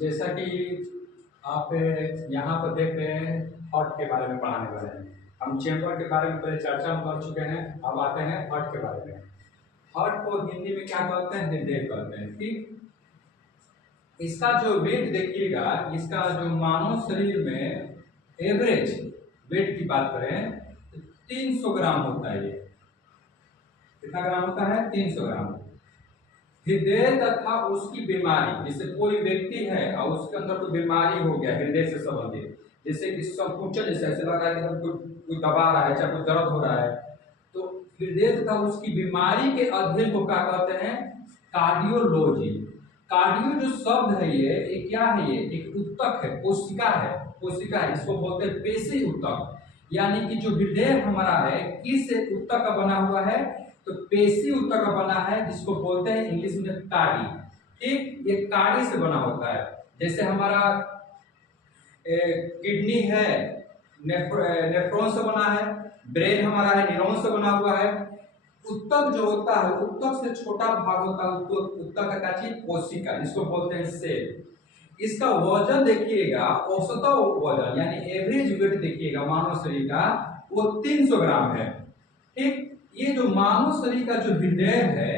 जैसा कि आप यहाँ पर देख रहे हैं, हार्ट के बारे में पढ़ाने वाले हैं। हम चेम्बर के बारे में पहले चर्चा हम कर चुके हैं, अब आते हैं हार्ट के बारे में। हार्ट को हिंदी में क्या कहते हैं? हृदय कहते हैं। ठीक, इसका जो वेट देखिएगा, इसका जो मानव शरीर में एवरेज वेट की बात करें तो 300 ग्राम होता है। ये कितना ग्राम होता है? 300 ग्राम। हृदय तथा उसकी बीमारी, जैसे कोई व्यक्ति है और उसके अंदर कोई बीमारी हो गया हृदय से संबंधित, जैसे कि संकुचन, जैसे ऐसे लग रहा है कि कोई दबा रहा है, चाहे कोई दर्द हो रहा है, तो हृदय तथा उसकी बीमारी के अध्ययन को क्या कहते हैं? कार्डियोलॉजी। कार्डियो जो शब्द है ये क्या है? ये एक ऊतक है, कोशिका है, कोशिका है, इसको बोलते हैं पेशी ऊतक। यानी कि जो हृदय हमारा है किस ऊतक का बना हुआ है? तो पेशी ऊतक का बना है, जिसको बोलते हैं इंग्लिश में कार्डी। ठीक, ये कार्डी से बना होता है। जैसे हमारा किडनी है, नेफ्रॉन से बना है, ब्रेन हमारा है, न्यूरॉन से बना हुआ है। ऊतक जो होता है, ऊतक से छोटा भाग होता है ऊतक का चीज कोशिका, जिसको बोलते हैं सेल। इसका वजन देखिएगा, औसत वजन यानी एवरेज वेट देखिएगा मानव शरीर का, वो 300 ग्राम है। ठीक, ये जो मानव शरीर का जो हृदय है,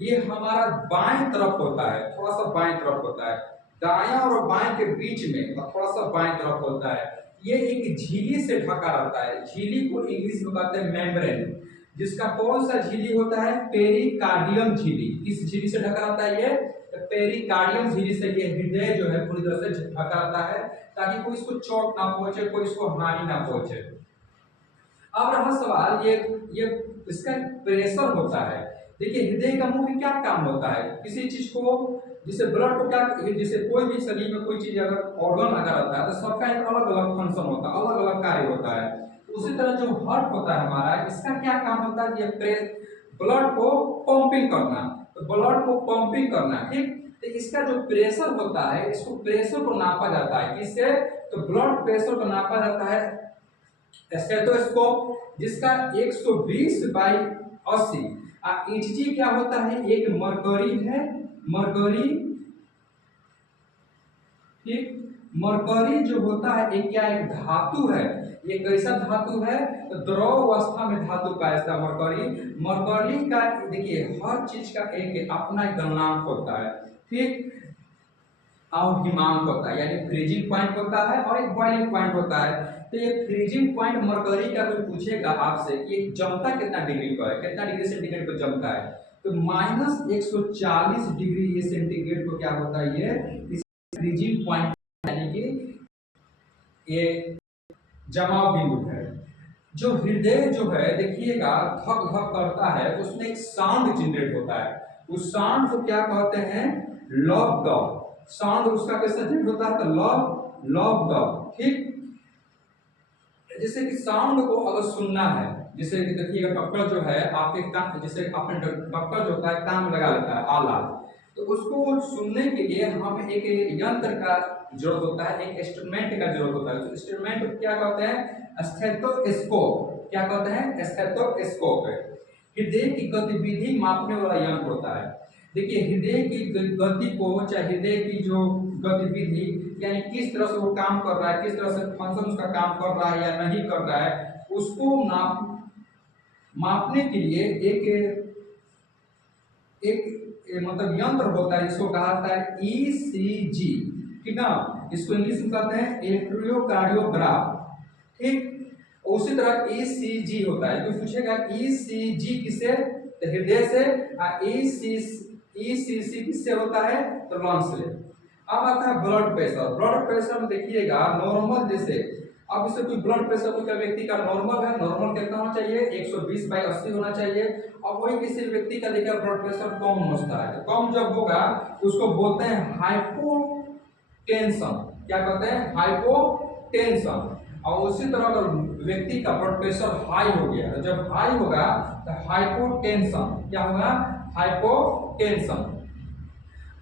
ये हमारा बाएं तरफ होता है, थोड़ा सा बाएं तरफ होता है, दायां और बाएं के बीच में थोड़ा सा बाएं तरफ होता है। ये एक झिल्ली से ढका रहता है। झिल्ली को इंग्लिश में कहते हैं मेम्ब्रेन, जिसका कौन सा झिल्ली होता है? पेरिकार्डियम झिल्ली। किस झिल्ली से ढका रहता है? ये पेरिकार्डियम झिल्ली से ये हृदय जो है पूरी तरह से ढका रहता है, ताकि कोई इसको चोट ना पहुंचे, कोई इसको हानि ना पहुंचे। अब रहा सवाल, ये इसका प्रेशर होता है। देखिए, हृदय का मुख्य क्या काम होता है? किसी चीज को, जैसे ब्लड को क्या, जैसे कोई भी शरीर में कोई चीज अगर ऑर्गन अगर आता है तो सबका एक अलग अलग फंक्शन होता है, अलग अलग कार्य होता है। उसी तरह जो हार्ट होता है हमारा, इसका क्या काम होता है? ये ब्लड को पंपिंग करना, तो ब्लड को पंपिंग करना। ठीक, तो इसका जो प्रेशर होता है, इसको प्रेशर को नापा जाता है। किससे? तो ब्लड प्रेशर को नापा जाता है स्टेथोस्कोप, जिसका 120/80। ईटीजी क्या होता है? एक मरकरी है, मरकरी। ठीक, मरकरी जो होता है एक क्या, एक धातु है। ये कैसा धातु है? तो द्रव अवस्था में धातु का ऐसा मरकरी। मरकरी का देखिए, हर चीज का एक अपना एक गलनांक होता है। ठीक, और हिमांक होता है, यानी फ्रीजिंग पॉइंट होता है और एक बॉइलिंग पॉइंट होता है। तो ये फ्रीजिंग पॉइंट मरकरी का कोई पूछेगा आपसे कि ये जमता कितना डिग्री पर है, कितना डिग्री सेंटीग्रेड पर जमता है, तो -140 डिग्री ये सेंटीग्रेड को क्या होता है? ये इस फ्रीजिंग पॉइंट, यानी कि ये जमाव बिंदु है। जो हृदय जो है देखिएगा धक धक करता है, उसमें एक साउंड जनरेट होता है। उस साउंड को क्या कहते हैं? Love dub. साउंड उसका कैसा जनरेट होता है? तो लव डब। ठीक, जैसे कि साउंड को अगर सुनना है, जैसे कि देखिएगा डॉक्टर जो है आपके कान, जैसे अपने डॉक्टर जो होता है कान में लगा लेता है आला, तो उसको सुनने के लिए हमें एक यंत्र का जरूरत होता है, एक इंस्ट्रूमेंट का जरूरत होता है। तो इंस्ट्रूमेंट को क्या कहते हैं? स्टेथोस्कोप। क्या कहते हैं? स्टेथोस्कोप। हृदय की गतिविधि मापने वाला यंत्र होता है। देखिए, हृदय की गति को, चाहे हृदय की जो गतिविधि, यानी किस तरह से वो काम कर रहा है, किस तरह से फंक्शन उसका काम कर रहा है या नहीं कर रहा है, उसको मापने के लिए एक मतलब यंत्र होता है, जिसको कहा जाता है ईसीजी। ठीक ना, इसको इंग्लिश में कहते हैं इलेक्ट्रोकार्डियोग्राफ। ठीक, उसी तरह ईसीजी होता है। तो पूछेगा ईसीजी किससे? तो हृदय से। ईसीसी किससे होता है? तो लंग्स से। अब आता है ब्लड प्रेशर। ब्लड प्रेशर में देखिएगा नॉर्मल, जैसे अब इससे कोई ब्लड प्रेशर कोई व्यक्ति का नॉर्मल है, नॉर्मल कितना होना चाहिए? 120/80 होना चाहिए। अब वही किसी व्यक्ति का देखिए ब्लड प्रेशर कम होता है, तो कम जब होगा उसको बोलते हैं हाइपोटेंशन। क्या कहते हैं? हाइपोटेंशन। और उसी तरह अगर व्यक्ति का ब्लड प्रेशर हाई हो गया, तो जब हाई होगा तो हाइपोटेंशन। क्या होगा? हाइपोटेंशन।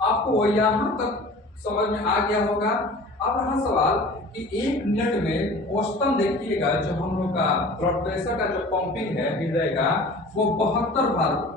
आपको यहाँ तक समझ में आ गया होगा। अब रहा सवाल कि 1 मिनट में औसतन देखिएगा जो हम लोग का ब्लड प्रेशर का जो पंपिंग है हृदय का, वो 72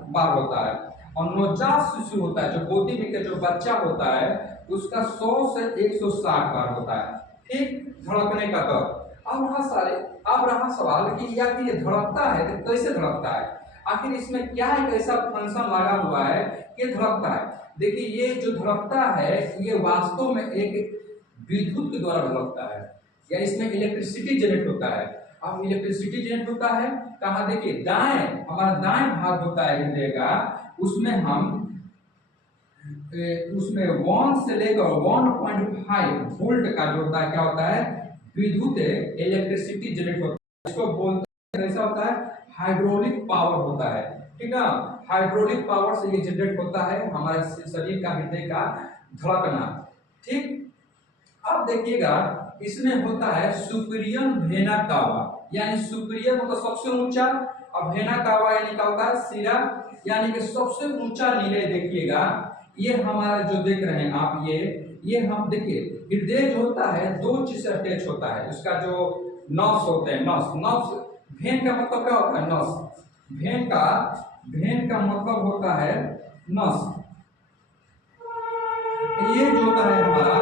बार होता है। और नवजात शिशु होता है, जो गोदी में का जो बच्चा होता है, उसका 100 से 160 बार होता है, ठीक, धड़कने का दर। अब रहा सवाल कि यार ये धड़कता है तो कैसे धड़कता है, आखिर इसमें क्या एक ऐसा फंक्शन लगा हुआ है कि धड़कता है। देखिए ये जो धड़कता है ये वास्तव में एक विद्युत के द्वारा धड़कता है, या इसमें इलेक्ट्रिसिटी जनरेट होता है। अब इलेक्ट्रिसिटी जनरेट होता है कहाँ, देखिए दाएं, हमारा दाएं भाग होता है हृदय का, उसमें हम उसमें 1 से लेकर 1.5 वोल्ट का जो होता है क्या होता है, विद्युत इलेक्ट्रिसिटी जनरेट होता है। इसको बोलते हैं कैसा होता है, हाइड्रोलिक पावर होता है, ठीक है। हाइड्रोलिक पावर से ये जनरेट होता है हमारे शरीर का, हृदय का धड़कना, ठीक। अब देखिएगा इसमें होता है सुपीरियर वेना कावा, यानी सुपीरियर मतलब सबसे ऊंचा, और वेना कावा यानी क्या होता है, सिरा, यानी कि सबसे ऊंचा नीले। देखिएगा ये हमारा जो देख रहे हैं आप, ये हम देखिए हृदय जो होता है दो चीज से अटैच होता है, उसका जो नर्व्स होते हैं, नर्व्स, वेन का मतलब क्या होता है, नस, वेन का मतलब होता है नस, ये जो होता है हमारा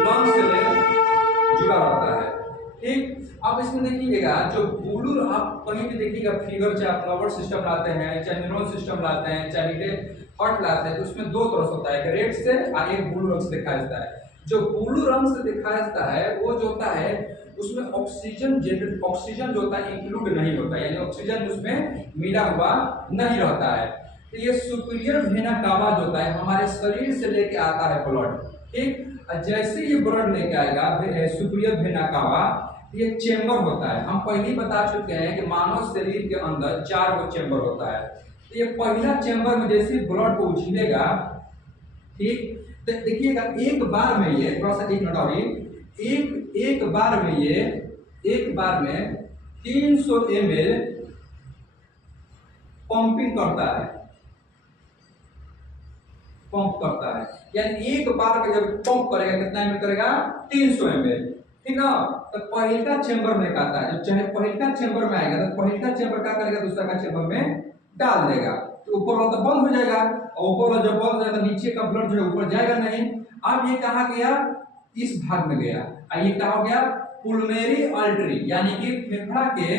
लंग से जुड़ा रहता है, ठीक। अब इसमें देखिएगा जो बुलर, आप कहीं भी देखिएगा फिगर, चाहे आप नर्वस सिस्टम लाते हैं, चाहे न्यूरल सिस्टम लाते हैं, चाहे हार्ट लाते हैं, तो उसमें दो तरह से होता है, एक रेड से और एक ब्लू रंग से दिखाया जाता है। जो ब्लू रंग से दिखाया जाता है वो जो होता है उसमें ऑक्सीजन जो होता है इंक्लूड नहीं होता है, यानी ऑक्सीजन उसमें मिला हुआ नहीं रहता है। तो ये सुपीरियर वेना कावा जो होता है हमारे शरीर से लेके आता है ब्लड, ठीक। जैसे ये ब्लड लेके आएगा सुपीरियर वेना कावा, ये चेंबर होता है, हम पहले ही बता चुके हैं कि मानव शरीर के अंदर 4 गो चेंबर होता है। तो ये पहला चेंबर में जैसे ब्लड को उछलेगा, ठीक, तो देखिएगा एक बार में ये थोड़ा सा एक मिनट और एक बार में 300 ml पंपिंग करता है, यानी एक बार में जब पंप करेगा कितना ml करेगा, 300 ml, ठीक है। तो पहला चेंबर में कहता है, जब चाहे पहला चेंबर में आएगा तो पहला चेंबर क्या करेगा, दूसरा का चेंबर में डाल देगा, तो ऊपर वाला तो बंद हो जाएगा, और ऊपर वाला जब बंद हो जाएगा नीचे का ब्लड जो है ऊपर जाएगा नहीं। अब ये कहा गया, इस भाग में गया, और ये कहा गया पुलमेरी आर्टरी, यानी कि फेफड़ा के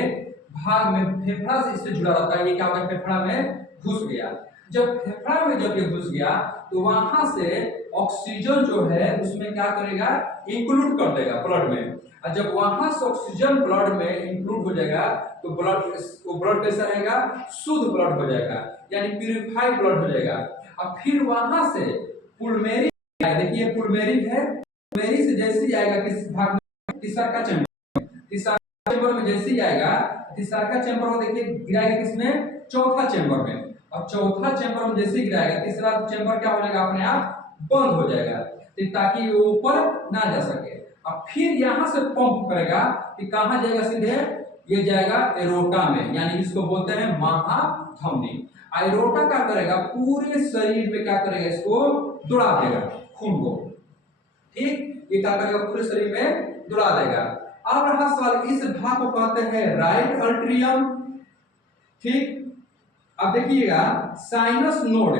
भाग में, फेफड़ा से इससे जुड़ा रहता है, ये क्या होगा, फेफड़ा में घुस गया। जब फेफड़ा में जब ये घुस गया तो वहां से ऑक्सीजन जो है उसमें क्या करेगा, इंक्लूड कर देगा ब्लड में, और जब वहां से ऑक्सीजन ब्लड में इंक्लूड हो जाएगा तो ब्लड कैसा रहेगा, शुद्ध ब्लड हो जाएगा, यानी प्यूरिफाइड ब्लड हो जाएगा। और फिर वहां से पुलमेरी, देखिए पुलमेरी है, पुलमेरी से जैसे ही आएगा किस भाग में, तीसरा चेंबर में जैसे ही आएगा, तीसरा चेंबर को देखिए गिराएगा किसमें, चौथा चेंबर में, और चौथा चेंबर में जैसे गिराएगा तीसरा चेंबर क्या हो जाएगा, अपने आप बंद हो जाएगा, ताकि वो ऊपर ना जा सके। अब फिर यहां से पंप करेगा कि कहां जाएगा, सीधे ये जाएगा एरोटा में, यानी इसको बोलते हैं महाधमनी। एरोटा क्या करेगा, पूरे शरीर पे क्या करेगा, इसको दौड़ा देगा खून को, ठीक, ये क्या करेगा, पूरे शरीर में दौड़ा देगा। अब रहा सवाल, इस भाग को कहते हैं राइट अल्ट्रियम, ठीक। अब देखिएगा साइनस नोड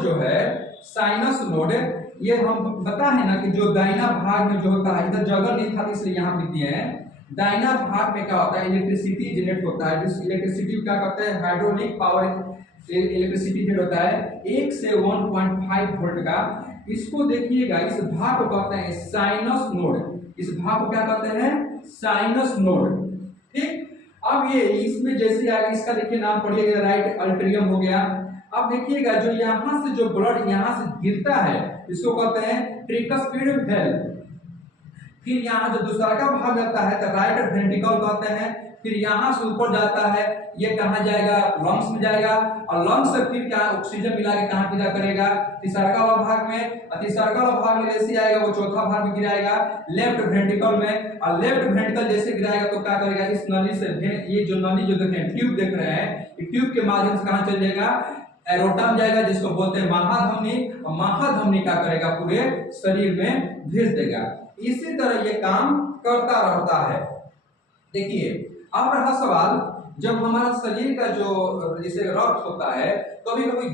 जो है, साइनस नोड, ये हम बता है ना कि जो दाहिना भाग में जो होता है, इधर जगह नहीं था इसलिए यहाँ पे दिए हैं, दाहिना भाग में क्या होता है, इलेक्ट्रिसिटी जनरेट होता है, जिस इलेक्ट्रिसिटी क्या करते हैं, हाइड्रोलिक पावर इलेक्ट्रिसिटी जनरेट होता है 1 से 1.5 वोल्ट का। इसको देखिएगा, इस भाग को कहते हैं साइनस नोड, इस भाग को क्या कहते हैं, साइनस नोड, ठीक। अब ये इसमें जैसे आएगा, इसका देखिए नाम पढ़िएगा, राइट अल्ट्रियम हो गया। अब देखिएगा जो यहां से जो ब्लड यहां से गिरता है इसको कहते हैं ट्रिकस्पिड वेल्व। फिर यहाँ जो दूसरा का भाग जाता है तो राइट वेंट्रिकल कहते हैं, फिर यहाँ से ऊपर जाता है, ये कहाँ जाएगा, लंग्स में जाएगा, और लंग्स से फिर क्या ऑक्सीजन मिला के कहाँ फिर करेगा, तीसरा वाला भाग में, और तीसरा वाला भाग में जैसे आएगा वो चौथा भाग में गिराएगा लेफ्ट वेंट्रिकल में, और लेफ्ट वेंट्रिकल जैसे गिराएगा तो क्या करेगा, इस नली से, ये जो नली जो देख रहे हैं, ट्यूब देख रहे हैं, ट्यूब के माध्यम से कहाँ चल जाएगा, एरोटा में जाएगा, जिसको बोलते हैं महाधमनी, और महाधमनी क्या करेगा, पूरे शरीर में भेज देगा। इसी तरह ये काम करता रहता है। देखिए अब रहा सवाल, जब हमारा शरीर का जो जैसे रक्त होता है कभी कभी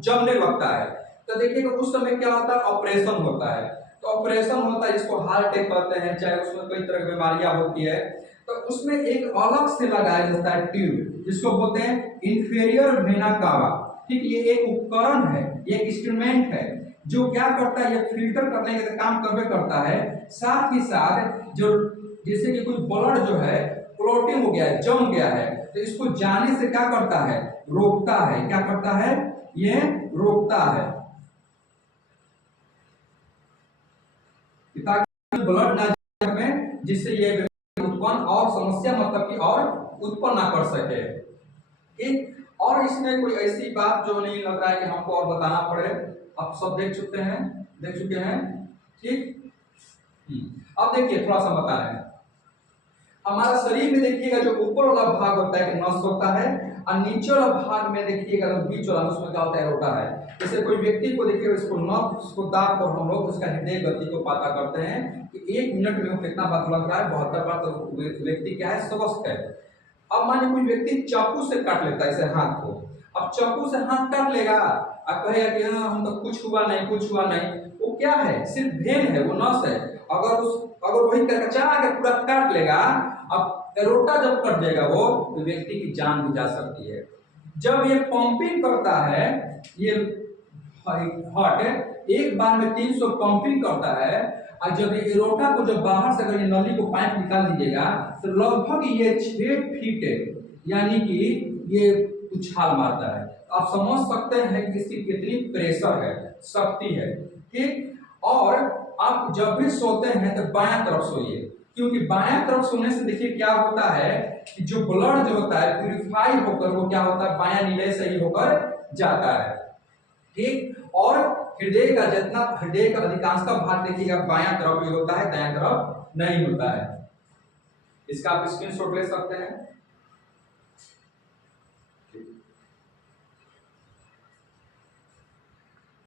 जमने लगता है। तो देखिएगा उस समय क्या होता है, ऑपरेशन होता है। तो ऑपरेशन होता है, जिसको हार्ट अटैक कहते हैं, चाहे उसमें कई तरह की बीमारियां होती है। तो उसमें एक अलग से लगाया जाता है ट्यूब, जिसको बोलते हैं इंफीरियर वेना कावा। ठीक, ये एक उपकरण है, ये इंस्ट्रूमेंट है जो क्या करता है, ये फिल्टर करने का काम करवे करता है। साथ ही साथ जो जैसे कि कोई ब्लड जो है क्लोटिंग हो गया है, जम गया है, तो इसको जाने से क्या करता है, रोकता है। क्या करता है, ये रोकता है, ताकि ब्लड ना जाए में, जिससे ये उत्पन्न और समस्या मतलब कि और उत्पन्न ना कर सके। ठीक, और इसमें कोई ऐसी बात जो नहीं लग रहा है कि हमको और बताना पड़े, आप सब देख चुके हैं। ठीक, अब देखिए थोड़ा सा बता रहे हैं। हमारा शरीर में देखिएगा जो ऊपर वाला भाग होता है कि नस होता है, और नीचे वाला भाग में देखिएगा जो बीच वाला उसमें क्या होता है, रोटा है। जैसे कोई व्यक्ति को देखिए, इसको नस को दाब कर हम लोग उसका हृदय गति को पता करते हैं कि 1 मिनट में वो कितना बार लग रहा है, 72 बार, तो व्यक्ति क्या है, स्वस्थ है। अब मानिए कोई व्यक्ति चाकू से काट लेता है इसे हाथ को। अब चाकू से हाथ काट लेगा और कहेगा कि हाँ हम तो कुछ हुआ नहीं, कुछ हुआ नहीं। वो क्या है, सिर्फ भेन है, वो नस है। अगर वही कचा के पूरा काट लेगा, अब एरोटा जब कट जाएगा वो, तो व्यक्ति की जान भी जा सकती है। जब ये पंपिंग करता है, ये हार्ट एक बार में 300 पंपिंग करता है, और जब ये एरोटा को जब बाहर से अगर ये नली को पाइप निकाल दीजिएगा, तो लगभग ये 6 फीट यानी कि ये उछाल मारता है। आप समझ सकते हैं कि इसकी कितनी प्रेशर है, शक्ति है। ठीक, और आप जब भी सोते हैं तो बायां तरफ सोइए, क्योंकि बायां तरफ सोने से देखिए क्या होता है कि जो ब्लड जो होता है प्यूरिफाई होकर वो क्या होता है, बायां नीले सही होकर जाता है। ठीक, और हृदय का अधिकांशतः भाग देखिएगा बायां तरफ ही होता है, दायां तरफ नहीं होता है। इसका आप स्क्रीनशॉट ले सकते हैं।